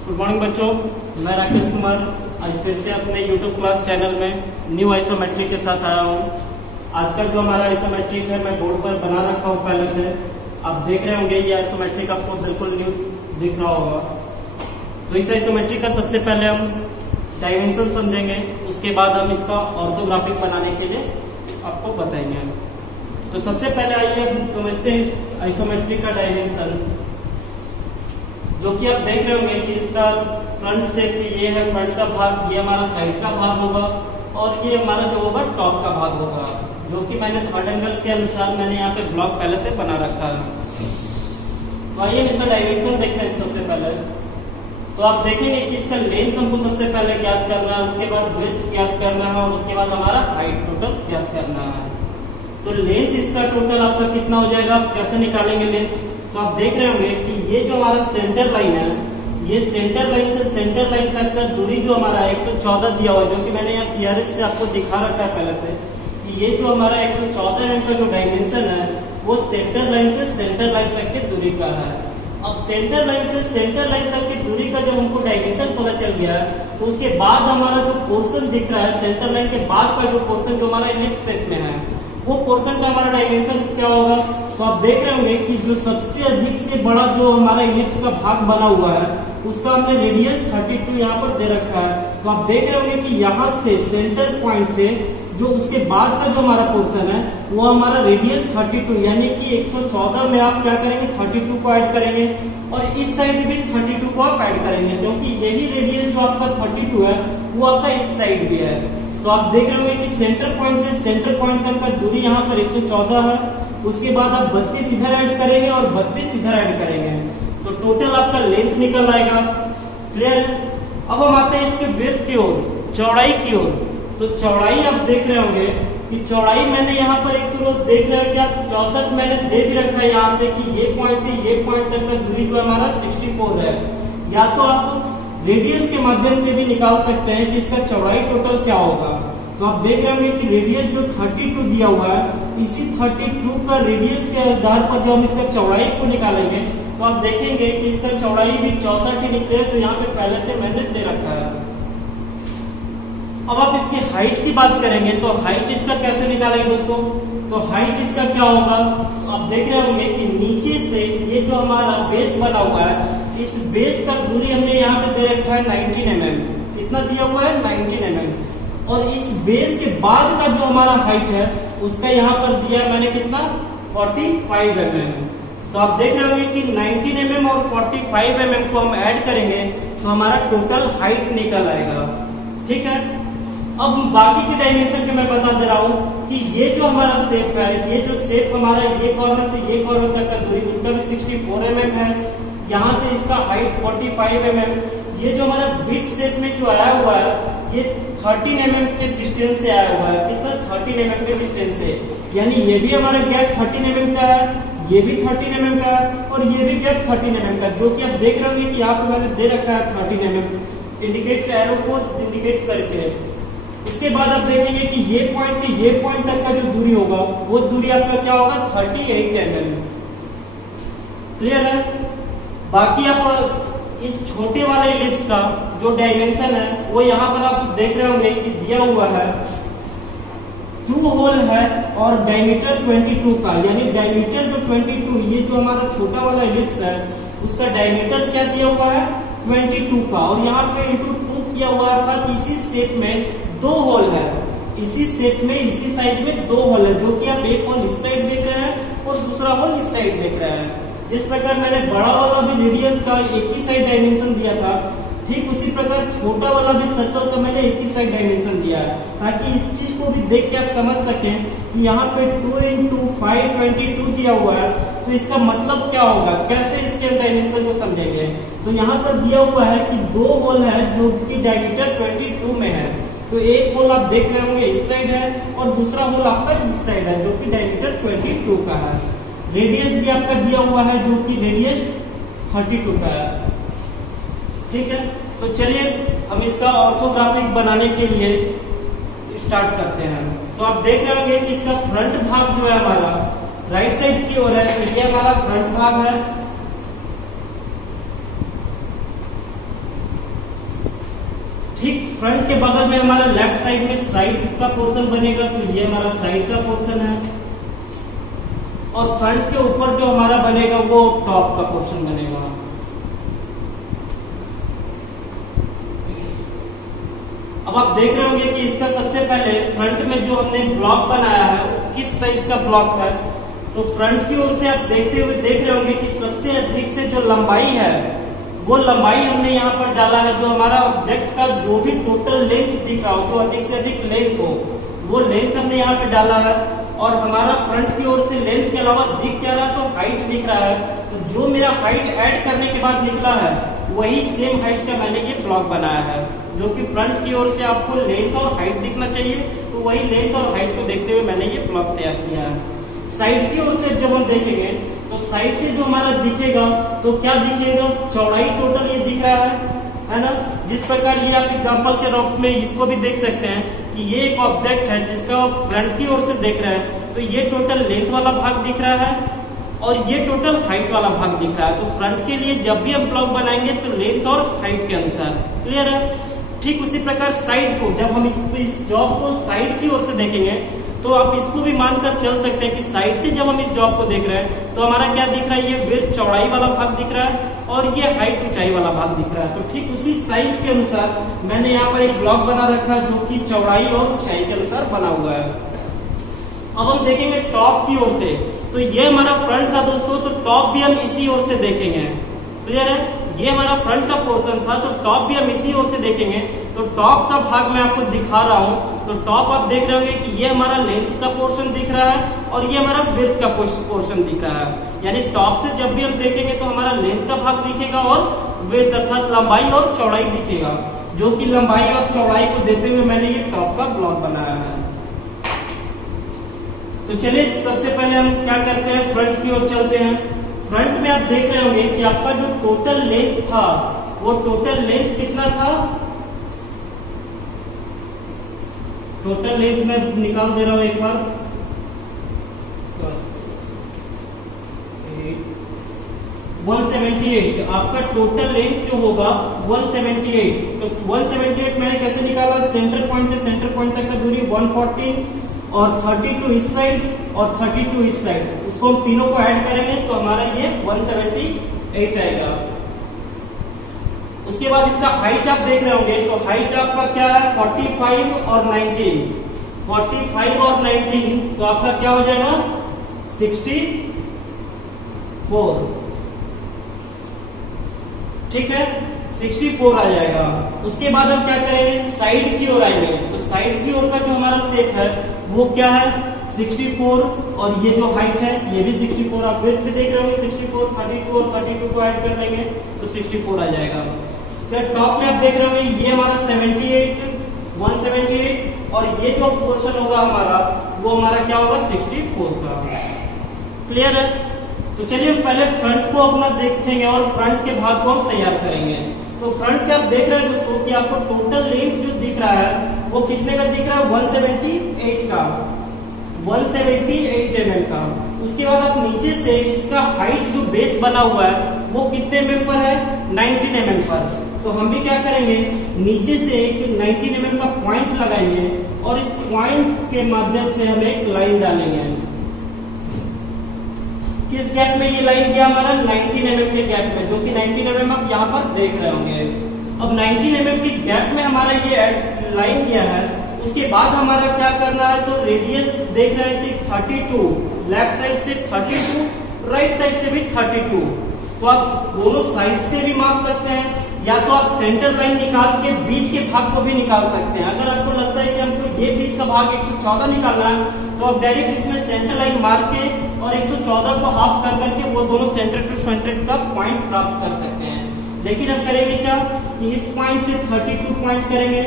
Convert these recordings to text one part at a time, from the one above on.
Good morning बच्चों, मैं राकेश कुमार आज फिर से अपने YouTube क्लास चैनल में न्यू आइसोमेट्रिक के साथ आया हूँ। आज का जो हमारा आइसोमेट्रिक है मैं बोर्ड पर बना रखा हूँ पहले से। आप देख रहे होंगे ये आइसोमेट्रिक आपको बिल्कुल न्यू दिख रहा होगा। तो इस आइसोमेट्रिक का सबसे पहले हम डायमेंशन समझेंगे, उसके बाद हम इसका ऑर्थोग्राफिक बनाने के लिए आपको बताएंगे। तो सबसे पहले आइए हम समझते हैं आइसोमेट्रिक का डायमेंशन, जो कि आप देख रहे होंगे कि इसका फ्रंट से ये है फ्रंट का भाग, ये हमारा साइड का भाग होगा और ये हमारा जो होगा टॉप का भाग होगा, जो कि मैंने थर्ड एंगल के अनुसार मैंने यहाँ पे ब्लॉक पहले से बना रखा है। तो आइए इसका डायमेंशन देखते हैं। सबसे पहले तो आप देखेंगे कि इसका लेंथ हमको सबसे पहले ज्ञात करना है, उसके बाद ब्रेड्थ ज्ञात करना है और उसके बाद हमारा हाइट टोटल ज्ञात करना है। तो लेंथ इसका टोटल आपका कितना हो जाएगा, आप कैसे निकालेंगे लेंथ? तो आप देख रहे होंगे कि ये जो हमारा सेंटर लाइन है, ये सेंटर लाइन से सेंटर लाइन तक का दूरी जो हमारा 114 दिया हुआ है, जो कि मैंने यहाँ CRS से आपको दिखा रखा है पहले से, कि ये जो हमारा 114 mm का जो डायमेंशन है वो सेंटर लाइन से सेंटर लाइन तक की दूरी का है। अब सेंटर लाइन से सेंटर लाइन तक की दूरी का जब हमको डायमेंशन पता चल गया है, तो उसके बाद हमारा जो पोर्शन दिख रहा है सेंटर लाइन के बाद का जो पोर्शन जो हमारा इलिप्स शेप में है, वो पोर्शन का हमारा डायमेंशन क्या होगा? तो आप देख रहे होंगे कि जो सबसे अधिक से बड़ा जो हमारा इलिप्स का भाग बना हुआ है उसका हमने रेडियस 32 यहाँ पर दे रखा है। तो आप देख रहे होंगे कि यहाँ से सेंटर पॉइंट से जो उसके बाद का जो हमारा पोर्शन है वो हमारा रेडियस 32 यानी कि 114 में आप क्या करेंगे 32 को ऐड करेंगे और इस साइड भी 32 को आप ऐड करेंगे, क्योंकि यही रेडियस जो आपका 32 है वो आपका इस साइड भी है। तो आप देख रहे होंगे कि सेंटर पॉइंट से सेंटर पॉइंट तक का दूरी यहाँ पर 114 है। उसके बाद आप 32 इधर ऐड करेंगे और 32 इधर ऐड करेंगे, तो टोटल आपका लेंथ निकल आएगा। क्लियर है? अब हम आते हैं इसके ब्रेड्थ की ओर, चौड़ाई की ओर। तो चौड़ाई आप देख रहे होंगे कि चौड़ाई मैंने यहाँ पर एक तो देख रहे हैं कि आप 64 मैंने दे भी रखा है यहाँ से कि ये पॉइंट से ये पॉइंट तक का दूरी जो हमारा 64 है। या तो आप रेडियस के माध्यम से भी निकाल सकते हैं कि इसका चौड़ाई टोटल क्या होगा। तो आप देख रहे होंगे कि रेडियस जो 32 दिया हुआ है, इसी 32 का रेडियस के आधार पर जो हम इसका चौड़ाई को निकालेंगे तो आप देखेंगे कि इसका चौड़ाई भी 64 ही निकले, तो यहाँ पे पहले से मैंने दे रखा है। अब आप इसकी हाइट की बात करेंगे तो हाइट इसका कैसे निकालेंगे दोस्तों? तो हाइट इसका क्या होगा? तो आप देख रहे होंगे कि नीचे से ये जो हमारा बेस बना हुआ है, इस बेस का दूरी हमने यहाँ पे दे रखा है 19 mm। कितना दिया हुआ है? 19 mm। और इस बेस के बाद का जो हमारा हाइट है उसका यहाँ पर दिया मैंने कितना? 45 mm। तो आप देख रहे होंगे कि 19 mm और 45 mm को हम ऐड करेंगे तो हमारा टोटल हाइट निकल आएगा। ठीक है? अब बाकी की डायमेंशन के मैं बता दे रहा हूँ कि ये जो हमारा शेप है, ये जो शेप हमारा ये कॉर्नर से ये कॉर्नर तक का दूरी उसका भी 64 mm है। यहाँ से इसका हाइट 45 mm। ये जो हमारा बिट शेप में जो आया हुआ है ये 13 mm के डिस्टेंस से आया हुआ है। कितना? 13 mm के डिस्टेंस से, यानी ये भी हमारा गैप 13 mm का है, ये भी 13 mm का है और ये भी गैप 13 mm का, जो कि आप देख रहे होंगे कि यहाँ पे मैंने दे रखा है 13 mm इंडिकेट एरो को इंडिकेट करके। उसके बाद आप देखेंगे कि ये पॉइंट से ये पॉइंट तक का जो दूरी होगा वो दूरी आपका क्या होगा? 38 mm। क्लियर है? बाकी आप इस छोटे वाले इलिप्स का जो डायमेंशन है वो यहाँ पर आप देख रहे होंगे कि दिया हुआ है 2 होल है और डायमीटर 22 का, यानी डायमीटर जो 22, ये जो हमारा छोटा वाला इलिप्स है उसका डायमीटर क्या दिया हुआ है? 22 का। और यहाँ पे इंटू 2 किया हुआ था कि इसी शेप में 2 होल है, इसी शेप में इसी साइड में 2 होल है, जो कि आप एक होल इस साइड देख रहे हैं और दूसरा होल इस साइड देख रहे हैं। जिस प्रकार मैंने बड़ा वाला भी रेडियस का एक ही साइड डायमेंशन दिया था, ठीक उसी प्रकार छोटा वाला भी सर्कल का मैंने एक ही साइड डायमेंशन दिया है, ताकि इस चीज को भी देख के आप समझ सकें कि यहाँ पे 2 × 5 22 दिया हुआ है, तो इसका मतलब क्या होगा, कैसे इसके डायमेंशन को समझेंगे। तो यहाँ पर दिया हुआ है कि 2 होल है जो कि डायमीटर 22 में है। तो एक होल आप देख रहे होंगे इस साइड है और दूसरा होल आपका इस साइड है, जो कि डायमीटर 22 का है। रेडियस भी आपका दिया हुआ है जो कि रेडियस 32 का है। ठीक है? तो चलिए हम इसका ऑर्थोग्राफिक बनाने के लिए स्टार्ट करते हैं। तो आप देख रहे होंगे कि इसका फ्रंट भाग जो है हमारा राइट साइड की ओर है, तो ये हमारा फ्रंट भाग है। ठीक फ्रंट के बगल में हमारा लेफ्ट साइड में साइड का पोर्शन बनेगा, तो ये हमारा साइड का पोर्शन है। और फ्रंट के ऊपर जो हमारा बनेगा वो टॉप का पोर्शन बनेगा। अब आप देख रहे होंगे कि इसका सबसे पहले फ्रंट में जो हमने ब्लॉक बनाया है किस साइज का ब्लॉक है। तो फ्रंट की ओर से आप देखते हुए देख रहे होंगे कि सबसे अधिक से जो लंबाई है वो लंबाई हमने यहाँ पर डाला है। जो हमारा ऑब्जेक्ट का जो भी टोटल लेंथ दिख रहा हो, जो अधिक से अधिक लेंथ हो, वो लेंथ हमने यहाँ पे डाला है। और हमारा फ्रंट की ओर से लेंथ के अलावा दिख क्या रहा है, तो हाइट दिख रहा है। तो जो मेरा हाइट ऐड करने के बाद निकला है वही सेम हाइट का मैंने ये ब्लॉक बनाया है। जो कि फ्रंट की ओर से आपको लेंथ और हाइट दिखना चाहिए, तो वही लेंथ और हाइट को देखते हुए मैंने ये ब्लॉक तैयार किया है। साइड की ओर से जब हम देखेंगे तो साइड से जो हमारा दिखेगा तो क्या दिखेगा, चौड़ाई टोटल ये दिख रहा है ना। जिस प्रकार ये आप एग्जांपल के रूप में इसको भी देख सकते हैं कि ये एक ऑब्जेक्ट है जिसका फ्रंट की ओर से देख रहे हैं, तो ये टोटल लेंथ वाला भाग दिख रहा है और ये टोटल हाइट वाला भाग दिख रहा है। तो फ्रंट के लिए जब भी हम ब्लॉक बनाएंगे तो लेंथ और हाइट के अनुसार, क्लियर है। ठीक उसी प्रकार साइड को जब हम इस जॉब को साइड की ओर से देखेंगे तो आप इसको भी मानकर चल सकते हैं कि साइड से जब हम इस जॉब को देख रहे हैं तो हमारा क्या दिख रहा है, ये विड्थ चौड़ाई वाला भाग दिख रहा है और ये हाइट ऊंचाई वाला भाग दिख रहा है। तो ठीक उसी साइज के अनुसार मैंने यहाँ पर एक ब्लॉक बना रखा है जो कि चौड़ाई और ऊंचाई के अनुसार बना हुआ है। अब हम देखेंगे टॉप की ओर से, तो ये हमारा फ्रंट था दोस्तों, तो टॉप भी हम इसी ओर से देखेंगे, क्लियर है। ये हमारा फ्रंट का पोर्शन था, तो टॉप भी हम इसी ओर से देखेंगे। तो टॉप का भाग मैं आपको दिखा रहा हूँ। तो टॉप आप देख रहे होंगे कि ये हमारा लेंथ का पोर्शन दिख रहा है और ये हमारा विड्थ का पोर्शन दिख रहा है। यानी टॉप से जब भी हम देखेंगे तो हमारा लेंथ का भाग दिखेगा और विड्थ अर्थात लंबाई और चौड़ाई दिखेगा, जो कि लंबाई और चौड़ाई को देते हुए मैंने ये टॉप का ब्लॉक बनाया है। तो चलिए सबसे पहले हम क्या करते हैं, फ्रंट की ओर चलते हैं। फ्रंट में आप देख रहे होंगे कि आपका जो टोटल लेंथ था वो टोटल लेंथ कितना था, टोटल लेंथ मैं निकाल दे रहा हूं एक बार, 178। आपका टोटल लेंथ जो होगा 178। तो 178 मैंने कैसे निकाला, सेंटर पॉइंट से सेंटर पॉइंट तक का दूरी 140 और 32 इस साइड और 32 इस साइड, उसको हम तीनों को ऐड करेंगे तो हमारा ये 178 आएगा। उसके बाद इसका हाइट आप देख रहे होंगे, तो हाइट आपका क्या है 45 और 19, 45 और 19, तो आपका क्या हो जाएगा 64, ठीक है 64 आ जाएगा। उसके बाद हम क्या करेंगे, साइड की ओर आएंगे। तो साइड की ओर का जो हमारा शेप है वो क्या है 64 और ये जो हाइट है ये भी 64। आप विड्थ भी देख रहे होंगे 64, 32 और 32 को ऐड कर लेंगे तो 64 आ जाएगा। टॉप में आप देख रहे होंगे ये हमारा 78, 178 और ये जो पोर्शन होगा हमारा वो हमारा क्या होगा 64 का, क्लियर है। तो चलिए पहले फ्रंट को अपना देखेंगे और फ्रंट के भाग को हम तैयार करेंगे। तो फ्रंट से आप देख रहे हैं दोस्तों कि आपको टोटल लेंथ जो दिख रहा है वो कितने का दिख रहा है 178 का, 178 mm का। उसके बाद आप नीचे से इसका हाइट जो बेस बना हुआ है वो कितने mm पर है 19 mm पर। तो हम भी क्या करेंगे, नीचे से एक 19 mm का पॉइंट लगाएंगे और इस पॉइंट के माध्यम से हम एक लाइन डालेंगे। किस गैप में ये लाइन गया हमारा 19 mm के गैप में, जो कि 19 mm आप यहाँ पर देख रहे होंगे। अब 19 mm के गैप में हमारा ये लाइन गया है। उसके बाद हमारा क्या करना है, तो रेडियस देख रहे हैं कि 32, लेफ्ट साइड से 32, राइट साइड से भी 32। तो आप दोनों साइड से भी माप सकते हैं या तो आप सेंटर लाइन निकाल के बीच के भाग को भी निकाल सकते हैं। अगर आपको लगता है कि हमको ये बीच का भाग 114 निकालना है तो आप डायरेक्ट इसमें सेंटर लाइन मार के और 114 को हाफ कर करके वो दोनों सेंटर टू सेंटर का पॉइंट प्राप्त कर सकते हैं। लेकिन हम करेंगे क्या कि इस पॉइंट से 32 पॉइंट करेंगे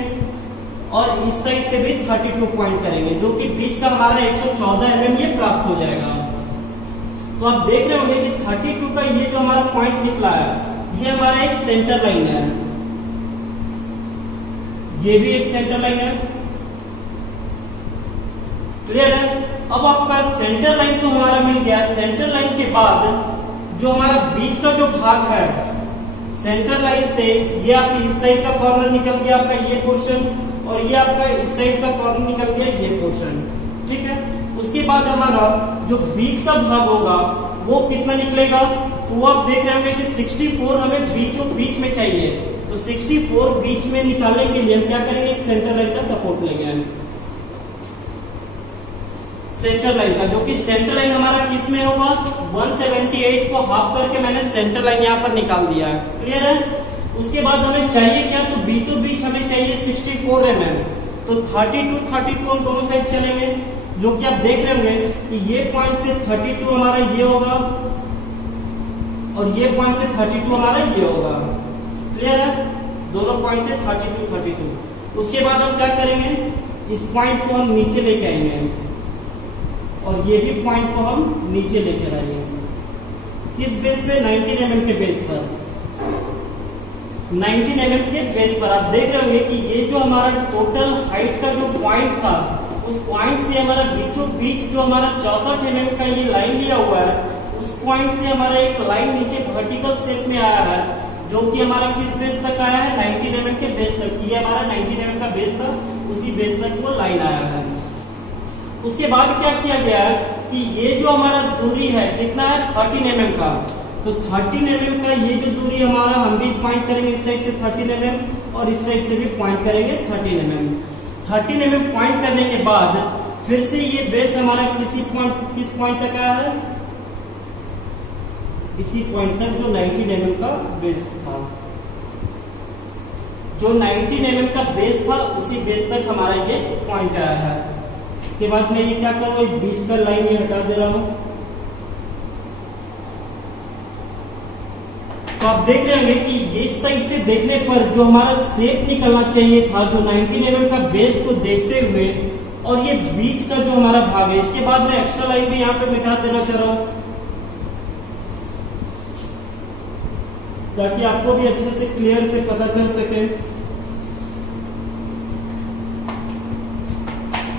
और इस साइड से भी 32 पॉइंट करेंगे, जो कि बीच का हमारा 114 mm ये प्राप्त हो जाएगा। तो आप देख रहे होंगे कि 32 का ये जो हमारा पॉइंट निकला है ये हमारा एक सेंटर लाइन है, ये भी एक सेंटर लाइन है, क्लियर है। अब आपका सेंटर लाइन तो हमारा मिल गया। सेंटर लाइन के बाद जो हमारा बीच का जो भाग है सेंटर लाइन से ये आप इस साइड का कॉर्नर निकल गया आपका ये पोर्शन, और ये आपका इस साइड का कॉर्नर निकल गया ये पोर्शन। ठीक है, उसके बाद हमारा जो बीच का भाग होगा वो कितना निकलेगा, तो वो आप देख रहे होंगे कि 64 हमें बीचों बीच में चाहिए। तो 64 बीच में निकालने के लिए हम क्या करेंगे, एक सेंटर लाइन का सपोर्ट लेंगे। सेंटर लाइन का, जो कि सेंटर लाइन हमारा किस में होगा, 178 को हाफ करके मैंने सेंटर लाइन यहाँ पर निकाल दिया है। क्लियर है। उसके बाद हमें चाहिए क्या, तो बीचों बीच हमें चाहिए 64 mm। तो 32 हम दोनों साइड चलेंगे, जो कि आप देख रहे होंगे कि ये पॉइंट से 32 हमारा ये होगा, और ये पॉइंट से 32 हमारा ये होगा। क्लियर है, दोनों पॉइंट से 32। उसके बाद हम क्या करेंगे, इस पॉइंट को हम नीचे लेके आएंगे, और ये भी पॉइंट को हम नीचे लेकर आएंगे। किस बेस पे, 19 mm के बेस पर। 19 mm के बेस पर आप देख रहे होंगे कि ये जो हमारा टोटल हाइट का जो पॉइंट था, उस पॉइंट से हमारा बीचों बीच जो हमारा 64 mm का ये लाइन लिया हुआ है, उस पॉइंट से हमारा एक लाइन नीचे वर्टिकल शेप में आया है, जो कि हमारा किस बेस तक आया है, 19 mm के बेस तक। ये हमारा 19 mm का बेस था, उसी बेस तक वो लाइन आया है। उसके बाद क्या किया गया है कि ये जो हमारा दूरी है कितना है, 13 mm का। तो 13 mm का ये जो दूरी हमारा, हम भी पॉइंट करेंगे इस साइड से 13 mm, और इस साइड से भी पॉइंट करेंगे 13 mm। 13 mm पॉइंट करने के बाद फिर से ये बेस हमारा किस पॉइंट तक आया है, इसी पॉइंट तक जो 19 mm का बेस था। जो 19 mm का बेस था उसी बेस तक हमारा ये पॉइंट आया है। के बाद मैं ये क्या करूँ, एक बीच का लाइन ये हटा दे रहा हूं। तो आप देख रहे होंगे कि ये साइड से देखने पर जो हमारा शेप निकलना चाहिए था, जो 19 mm का बेस को देखते हुए, और ये बीच का जो हमारा भाग है, इसके बाद मैं एक्स्ट्रा लाइन भी यहाँ पे मिटा देना चाह रहा हूं, ताकि आपको भी अच्छे से क्लियर से पता चल सके,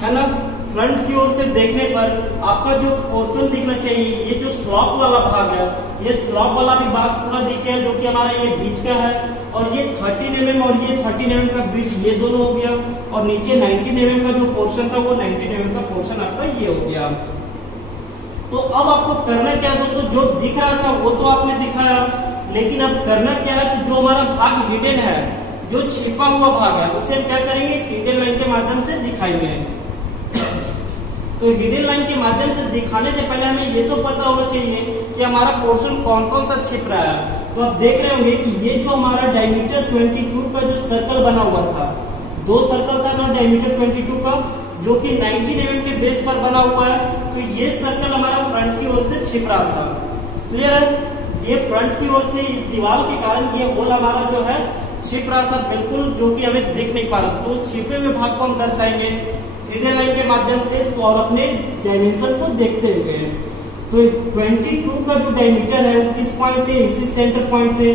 है ना। फ्रंट की ओर से देखने पर आपका जो पोर्शन दिखना चाहिए, ये जो स्लॉप वाला भाग है, ये स्लॉप वाला भी भाग पूरा दिखे, जो कि हमारा ये बीच का है, और ये 13 mm और ये 13 mm का बीच ये दोनों हो गया, और नीचे 19 mm का जो पोर्शन था वो 19 mm का पोर्शन आपका ये हो गया। तो अब आपको करना क्या है दोस्तों, जो दिख रहा था वो तो आपने दिखाया, लेकिन अब करना क्या है, तो जो हमारा भाग हिडन है, जो छिपा हुआ भाग है, उसे हम क्या करेंगे, हिडन लाइन के माध्यम से दिखाएंगे। तो हिडन लाइन के माध्यम से दिखाने से पहले हमें ये तो पता होना चाहिए कि हमारा पोर्शन कौन कौन सा छिप रहा है। तो आप देख रहे होंगे कि ये जो हमारा डायमीटर 22 का जो सर्कल बना हुआ था, 2 सर्कल था ना डायमीटर 22 का, जो कि 19 mm के बेस पर बना हुआ है। तो ये सर्कल हमारा फ्रंट की ओर से छिप रहा था। क्लियर है, ये फ्रंट की ओर से इस दीवार के कारण ये होल हमारा जो है छिप रहा था बिल्कुल, जो कि हमें दिख नहीं पा रहा था। तो उस छिपे हुए भाग को हम दर्शाएंगे हिडन लाइन के माध्यम से, तो और अपने डायमेंशन को देखते हुए। तो 22 का जो डायमीटर है वो किस पॉइंट से, इसी सेंटर पॉइंट से।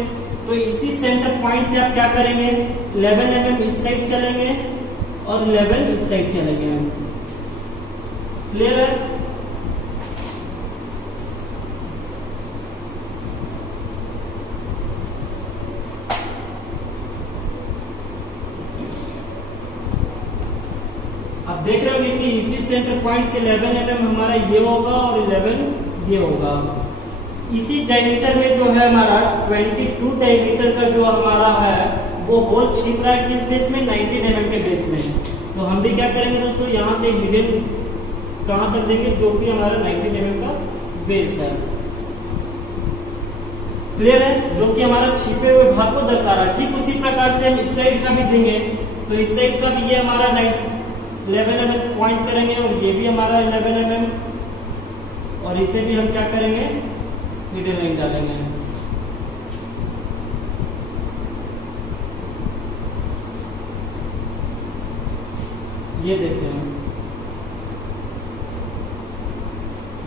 तो इसी सेंटर पॉइंट से आप क्या करेंगे, 11 mm इस साइड चलेंगे और 11 इस साइड चलेंगे। क्लियर है। आप देख रहे होंगे कि इसी सेंटर पॉइंट से 11 mm हमारा ये होगा और 11 ये होगा। इसी डायमीटर में जो है हमारा 22 डायमीटर का जो हमारा है वो होल छिप रहा है किस बेस में, 19 mm के बेस में। तो हम भी क्या करेंगे दोस्तों, यहाँ से हिडन कहां तक देंगे, जो कि हमारा 19 mm का बेस है। क्लियर है, जो कि हमारा छिपे हुए भाग को दर्शा रहा है। ठीक उसी प्रकार से हम इस साइड का भी देंगे, तो इस साइड का भी ये हमारा 11 mm पॉइंट करेंगे, और ये भी हमारा 11 mm, और इसे भी हम क्या करेंगे, हिडन लाइन डालेंगे। ये देखते हैं,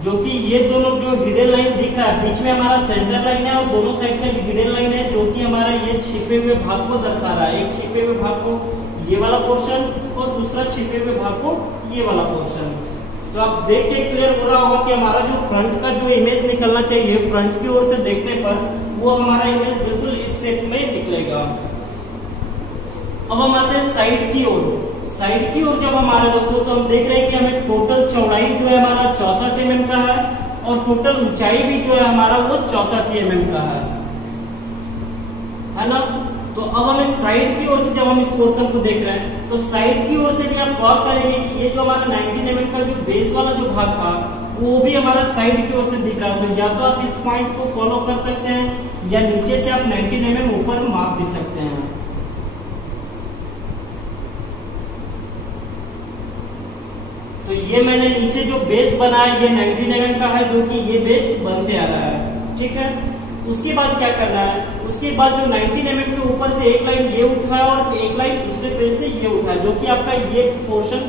जो कि ये दोनों जो हिडन लाइन दिख रहा है, बीच में हमारा सेंटर लाइन है और दोनों साइड से हिडन लाइन है, जो कि हमारा ये छिपे हुए भाग को दर्शा रहा है। एक छिपे हुए भाग को ये वाला पोर्शन, और दूसरा छिपे हुए भाग को ये वाला पोर्शन। तो आप देख के क्लियर हो रहा होगा कि हमारा जो फ्रंट का जो इमेज निकलना चाहिए, फ्रंट की ओर से देखने पर वो हमारा इमेज बिल्कुल इस शेप में अब हम आते हैं साइड की ओर। साइड की ओर जब हम आ रहे हैं दोस्तों, तो हम देख रहे हैं कि हमें टोटल चौड़ाई जो है हमारा 64 mm का है और टोटल ऊंचाई भी जो है हमारा वो 64 mm का है ना। तो अब हमें साइड की ओर से जब हम इस पोर्शन को देख रहे हैं, तो साइड की ओर से भी आप गौर करेंगे कि ये जो हमारा 19 mm का जो बेस वाला जो भाग था वो भी हमारा साइड की ओर से दिख रहा है। तो या तो आप इस पॉइंट को फॉलो कर सकते हैं या नीचे से आप 19 mm ऊपर माप भी सकते हैं। तो ये मैंने नीचे जो बेस बनाया ये 19 mm का है, जो कि ये बेस बनते आ रहा है, ठीक है। उसके बाद क्या करना है, उसके बाद जो 19 mm के ऊपर से एक लाइन ये उठा है और एक लाइन दूसरे बेस से ये उठा है, जो कि आपका ये पोर्शन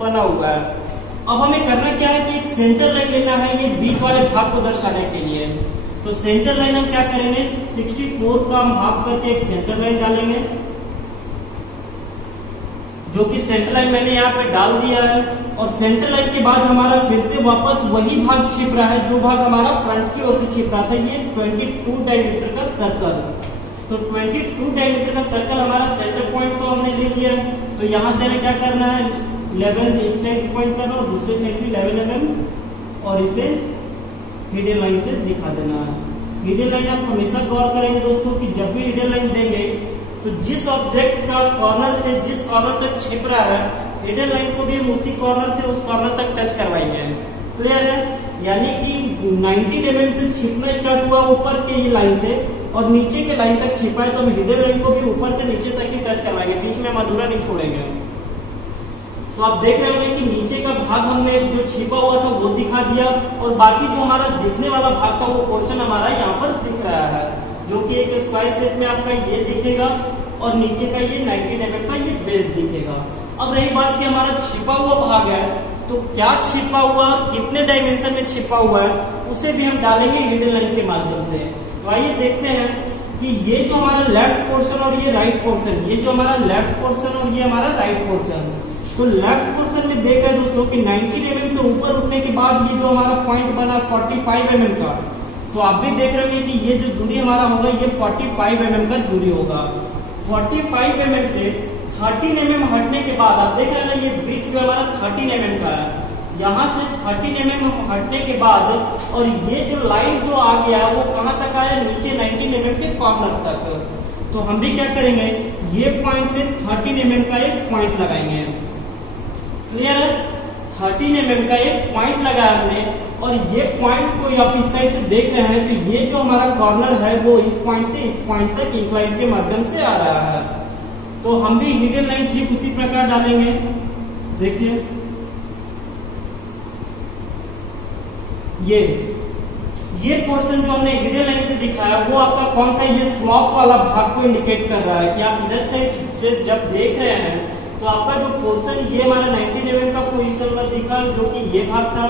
बना हुआ है। अब हमें करना क्या है कि एक सेंटर लाइन लेना है ये बीच वाले भाग को दर्शाने के लिए। तो सेंटर लाइन हम क्या करेंगे, 64 का हम हाफ करके एक सेंटर लाइन डालेंगे, जो कि सेंटर लाइन मैंने यहाँ पे डाल दिया है। और सेंटर लाइन के बाद हमारा फिर से वापस वही भाग छिप रहा है जो भाग हमारा फ्रंट की ओर से छिप रहा था, ये 22 डायमीटर का सर्कल। तो 22 डायमीटर का सर्कल हमारा सेंटर पॉइंट तो हमने ले लिया है। तो यहाँ से हमें क्या करना है, 11 एक साइड पॉइंट करना और दूसरे साइड भी 11 mm और इसे हिडन लाइन से दिखा देना है। हिडन लाइन आप हमेशा गौर करेंगे दोस्तों कि जब भी हिडन लाइन देंगे तो जिस ऑब्जेक्ट का कॉर्नर से जिस कॉर्नर तक छिप रहा है, हिडन लाइन को भी हम उसी कॉर्नर से उस कॉर्नर तक टच करवाएंगे। क्लियर है, यानी कि 19 mm से छिपना स्टार्ट हुआ ऊपर के ये लाइन से और नीचे के लाइन तक छिपा है, तो हम हिडन लाइन को भी ऊपर से नीचे तक ही टच करवाएंगे, बीच में हम अधूरा नहीं छोड़ेंगे। तो आप देख रहे होंगे कि नीचे का भाग हमने जो छिपा हुआ था वो दिखा दिया और बाकी जो हमारा दिखने वाला भाग था वो पोर्शन हमारा यहाँ पर दिख रहा है, जो कि एक स्क्वायर शेप में आपका ये दिखेगा और नीचे का ये 19 mm का ये बेस दिखेगा। अब रही बात कि हमारा छिपा हुआ भाग है, तो क्या छिपा हुआ, कितने डायमेंशन में छिपा हुआ है, उसे भी हम डालेंगे हिडन लाइन के माध्यम से। तो आइए देखते हैं कि ये जो हमारा लेफ्ट पोर्शन और ये राइट पोर्शन, ये जो हमारा लेफ्ट पोर्शन और ये हमारा राइट पोर्शन। तो लेफ्ट पोर्शन में देख रहे हैं दोस्तों कि 19 mm से ऊपर उठने के बाद ये जो हमारा पॉइंट बना 45 mm का, तो आप भी देख रहे हैं कि ये जो दूरी हमारा होगा ये 45 mm का दूरी होगा। 45 mm से 13 mm हटने के बाद आप देख रहे हैं ना ये बीट जो हमारा 13 mm का है, यहाँ से 13 mm हटने के बाद और ये जो लाइन जो आ गया है वो कहाँ तक आया, नीचे 19 mm के कॉर्नर तक। तो हम भी क्या करेंगे, ये पॉइंट से 13 mm का एक पॉइंट लगाएंगे। क्लियर है, 13 mm का एक पॉइंट लगाया हमने और ये पॉइंट को आप इस साइड से देख रहे हैं कि ये जो हमारा कॉर्नर है वो इस पॉइंट से इस पॉइंट तक इंक्लाइन के माध्यम से आ रहा है। तो हम भी हिडन लाइन ठीक उसी प्रकार डालेंगे। देखिए ये पोर्शन जो हमने हिडन लाइन से दिखाया वो आपका कौन सा, ये स्लॉप वाला भाग को इंडिकेट कर रहा है कि आप इधर साइड से जब देख रहे हैं तो आपका जो पोर्शन ये हमारा 19 mm का पोजीशन में दिखा, जो कि ये भाग था,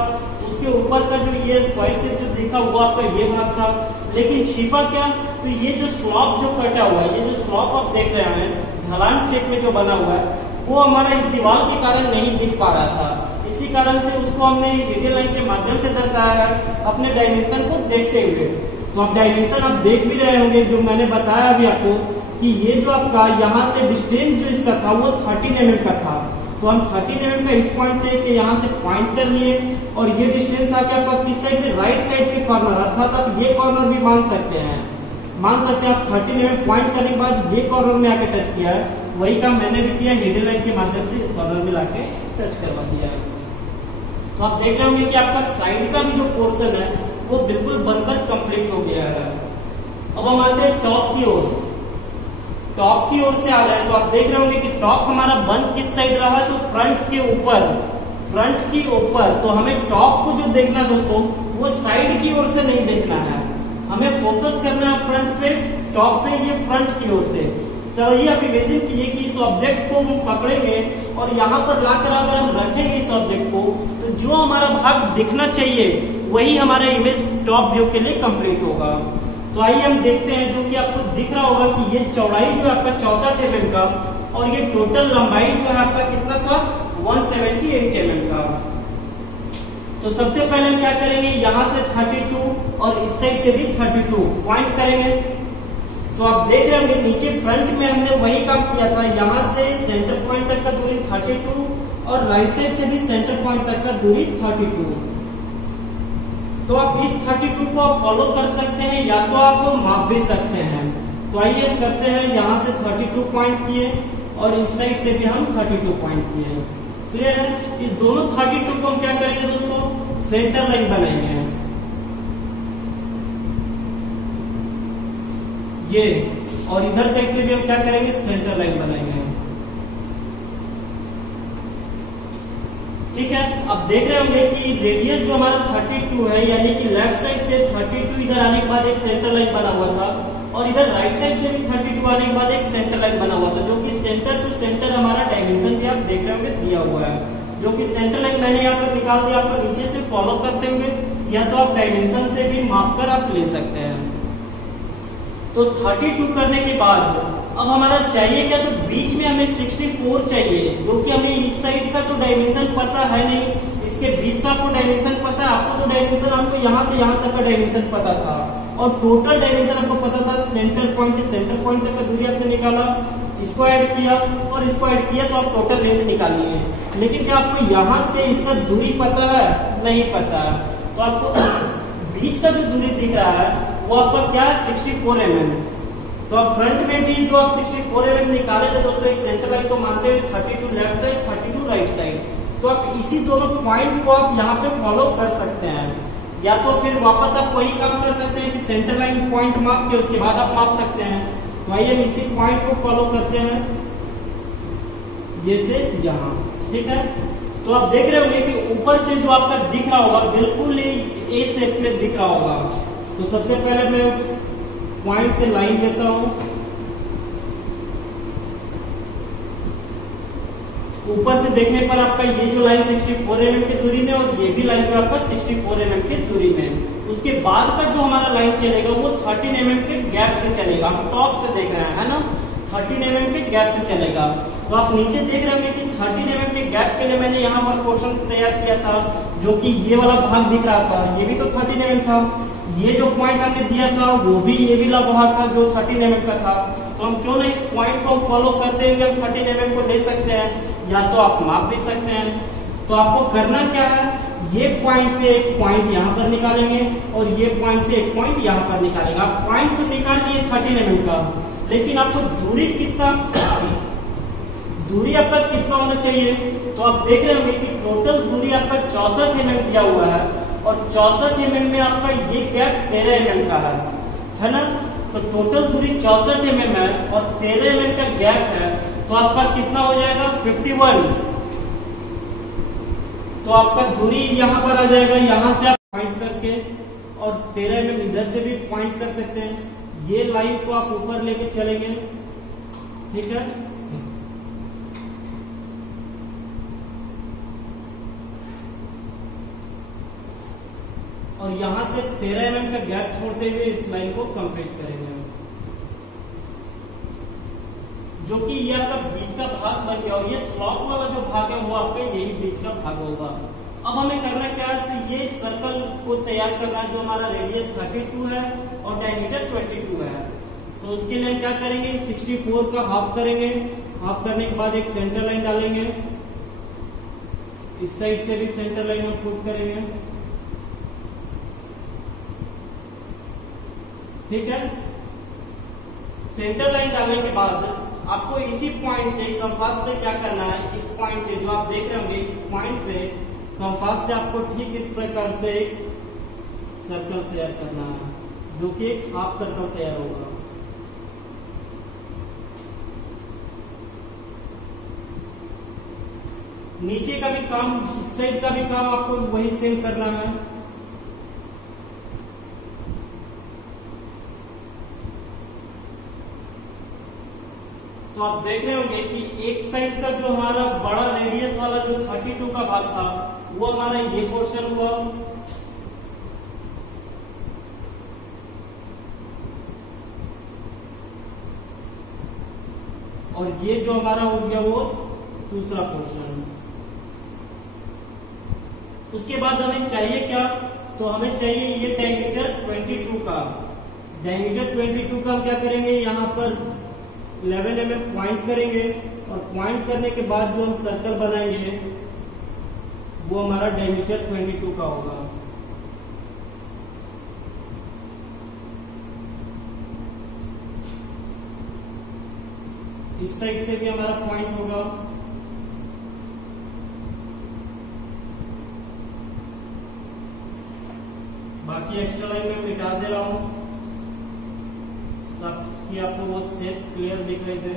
उसके ऊपर का जो ये स्क्वायर शेप जो दिखा वो आपका ये भाग था। लेकिन छिपा क्या, तो ये जो स्लॉप जो कटा हुआ है, ये जो स्लॉप आप देख रहे हैं ढलान शेप में जो बना हुआ है, वो हमारा इस दीवार के कारण नहीं दिख पा रहा था। इसी कारण से उसको हमने हिडन लाइन के माध्यम से दर्शाया है अपने डायमेंशन को देखते हुए। तो आप डायमेंशन आप देख भी रहे होंगे, जो मैंने बताया अभी आपको कि ये जो आपका यहाँ से डिस्टेंस जो इसका था वो 13 mm का था। तो हम 13 mm का इस पॉइंट से कि यहाँ से पॉइंट कर लिए और ये डिस्टेंस आके आपका किस साइड से, राइट साइड के कॉर्नर, अर्थात आप ये कॉर्नर भी मान सकते हैं आप 13 mm पॉइंट करने के बाद ये कॉर्नर में आके टच किया है, वही काम मैंने भी किया, हिडन लाइन के माध्यम से इस कॉर्नर में लाके टच करवा दिया है। तो आप देख रहे होंगे कि आपका साइड का भी जो पोर्शन है वो बिल्कुल बनकर कंप्लीट हो गया है। अब हम आते हैं टॉप की ओर। टॉप की ओर से आ रहे हैं तो आप देख रहे होंगे कि टॉप हमारा बन किस साइड रहा है, तो फ्रंट के ऊपर, फ्रंट की ऊपर। तो हमें टॉप को जो देखना दोस्तों वो साइड की ओर से नहीं देखना है, हमें फोकस करना है फ्रंट पे, टॉप पे, ये फ्रंट की ओर से। सही आप इमेजिन कीजिए कि इस ऑब्जेक्ट को हम पकड़ेंगे और यहाँ पर लाकर अगर हम रखेंगे इस ऑब्जेक्ट को, तो जो हमारा भाग दिखना चाहिए वही हमारा इमेज टॉप व्यू के लिए कंप्लीट होगा। तो आइए हम देखते हैं, जो कि आपको दिख रहा होगा कि ये चौड़ाई जो है आपका 64 mm का और ये टोटल लंबाई जो है आपका कितना था, 178 mm का। तो सबसे पहले हम क्या करेंगे, यहाँ से 32 और इस साइड से भी 32 पॉइंट करेंगे। तो आप देख रहे होंगे नीचे फ्रंट में हमने वही काम किया था, यहाँ से सेंटर पॉइंट तक का दूरी 32 और राइट साइड से भी सेंटर पॉइंट तक का दूरी 32। तो आप इस 32 को आप फॉलो कर सकते हैं या तो आप माप भी सकते हैं। तो आइए हम करते हैं, यहाँ से 32 पॉइंट किए और इस साइड से भी हम 32 पॉइंट किए। क्लियर है? इस दोनों 32 को हम क्या करेंगे दोस्तों, सेंटर लाइन बनाएंगे ये, और इधर साइड से भी हम क्या करेंगे, सेंटर लाइन बनाएंगे। ठीक है, अब देख रहे होंगे कि रेडियस जो हमारा 32 है, यानी कि लेफ्ट साइड से 32 इधर आने के बाद एक सेंटर लाइन बना हुआ था और इधर राइट साइड से भी 32 आने के बाद एक सेंटर लाइन बना हुआ था, जो कि सेंटर टू सेंटर हमारा डायमेंशन भी आप देख रहे होंगे दिया हुआ है, जो कि सेंटर लाइन मैंने यहाँ पर निकाल दिया। आपको नीचे से फॉलो करते हुए या तो आप डायमेंशन से भी माप कर आप ले सकते हैं। तो 32 करने के बाद अब हमारा चाहिए क्या, तो बीच में हमें 64 चाहिए, जो कि हमें इस साइड का तो डायमेंशन पता है नहीं, इसके बीच का आपको डायमेंशन पता है। आपको तो डायमेंशन आपको यहाँ से यहाँ तक का डायमेंशन पता था और टोटल डायमेंशन आपको पता था। सेंटर पॉइंट से सेंटर पॉइंट तक का दूरी आपने निकाला, इसको ऐड किया और इसको ऐड किया, तो आप टोटल लेंथ निकाली है। लेकिन क्या आपको यहाँ से इसका दूरी पता है? नहीं पता है। तो आपको बीच का जो दूरी दिख रहा है वो आपका क्या है, 64 mm। तो आप फ्रंट में भी जो आप 64 mm निकाले थे दोस्तों, एक सेंटर लाइन को मानते हैं 32 लेफ्ट साइड 32 राइट साइड। तो आप इसी दोनों पॉइंट को आप यहाँ पे फॉलो कर सकते हैं, या तो फिर वापस आप वही काम कर सकते हैं कि सेंटर लाइन पॉइंट माप के उसके बाद आप माप सकते हैं। तो आइए हम इसी पॉइंट को फॉलो करते हैं, ये से यहाँ। ठीक है, तो आप देख रहे होंगे कि ऊपर से जो आपका दिख रहा होगा बिल्कुल ए शेप में दिख रहा होगा। तो सबसे पहले मैं पॉइंट से लाइन लेता हूं, ऊपर से देखने पर आपका ये जो लाइन 64 mm की दूरी में और ये भी लाइन पे आपका 64 mm की दूरी में। उसके बाद का जो हमारा लाइन चलेगा वो 13 mm के गैप से चलेगा। हम टॉप से देख रहे हैं, है ना, 13 mm के गैप से चलेगा। तो आप नीचे देख रहे होंगे कि 13 mm के गैप के लिए मैंने यहाँ पर पोर्शन तैयार किया था, जो कि ये वाला भाग दिख रहा था, ये भी तो 13 mm था। ये जो पॉइंट हमने दिया था वो भी ये भी भाग था जो 13 mm का था। तो हम क्यों ना इस पॉइंट को फॉलो करते हुए हम 13 mm को ले सकते हैं, या तो आप माप भी सकते हैं। तो आपको करना क्या है, ये पॉइंट से एक पॉइंट यहाँ पर निकालेंगे और ये पॉइंट से एक पॉइंट यहाँ पर निकालेंगे। आप पॉइंट तो निकाल लिए 13 mm का, लेकिन आपको दूरी कितना, दूरी आपका कितना होना चाहिए। तो आप देख रहे होंगे कि टोटल दूरी आपका 64 mm दिया हुआ है और 64 mm में आपका ये गैप 13 mm का है ना। तो टोटल दूरी 64 mm है और 13 mm का गैप है, तो आपका कितना हो जाएगा, 51। तो आपका दूरी यहाँ पर आ जाएगा, यहाँ से आप पॉइंट करके और 13 mm इधर से भी पॉइंट कर सकते हैं। ये लाइन को आप ऊपर लेके चलेंगे, ठीक है। और यहां से 13 mm का गैप छोड़ते हुए इस लाइन को कंप्लीट करेंगे, जो कि ये आपका बीच का भाग बन गया। और ये स्लॉट वाला जो भाग है वो आपका यही बीच का भाग होगा। अब हमें करना क्या है, तो ये सर्कल को तैयार करना है जो हमारा रेडियस 32 है और डायमीटर 22 है। तो उसके लिए हम क्या करेंगे, 64 का हाफ करेंगे, हाफ करने के बाद एक सेंटर लाइन डालेंगे, इस साइड से भी सेंटर लाइन हम पुट करेंगे, ठीक है। सेंटर लाइन डालने के बाद आपको इसी पॉइंट से कंपास से क्या करना है, इस पॉइंट से जो आप देख रहे होंगे, इस पॉइंट से कंपास से आपको ठीक इस प्रकार से एक सर्कल तैयार करना है, जो कि एक हाफ सर्कल तैयार होगा। नीचे का भी काम, इस साइड का भी काम आपको वही सेम करना है। तो आप देख रहे होंगे कि एक साइड का जो हमारा बड़ा रेडियस वाला जो 32 का भाग था वो हमारा ये पोर्शन हुआ, और ये जो हमारा हो गया वो दूसरा पोर्शन। उसके बाद हमें चाहिए क्या, तो हमें चाहिए ये डायमीटर 22 का, डायमीटर 22 का हम क्या करेंगे, यहाँ पर 11 mm पॉइंट करेंगे और पॉइंट करने के बाद जो हम सर्कल बनाएंगे वो हमारा डायमीटर 22 का होगा। इस साइड से भी हमारा पॉइंट होगा। बाकी एक्स्ट्रा लाइन में मिटा दे रहा हूं ताकि आपको वो शेप क्लियर दिखाई दे।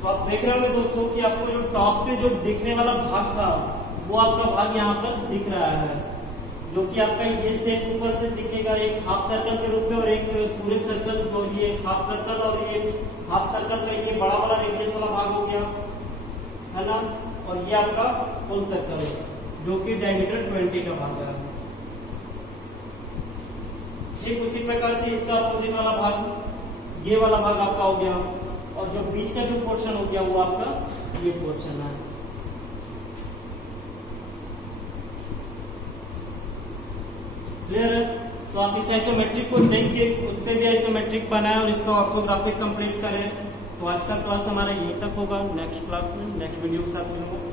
तो आप देख रहे होंगे दोस्तों कि आपको जो टॉप से जो दिखने वाला भाग था वो आपका भाग यहाँ पर दिख रहा है, जो कि आपका ये शेप ऊपर से दिखेगा एक हाफ सर्कल के रूप में और एक पूरे सर्कल, जो ये हाफ सर्कल और ये हाफ सर्कल का ये बड़ा वाला रेडियस वाला भाग हो गया है ना, और ये आपका फुल सर्कल जो कि डायमीटर 20 का भाग है। ठीक उसी प्रकार से इसका अपोजिट वाला भाग, ये वाला भाग आपका हो गया और जो बीच का जो पोर्शन हो गया वो आपका ये पोर्शन है। क्लियर है? तो आप इस आइसोमेट्रिक को देख के खुद से भी आइसोमेट्रिक बनाएं और इसका ऑर्थोग्राफिक कंप्लीट करें। तो आज का क्लास हमारा यहीं तक होगा। नेक्स्ट क्लास में नेक्स्ट वीडियो के साथ मिलूंगा।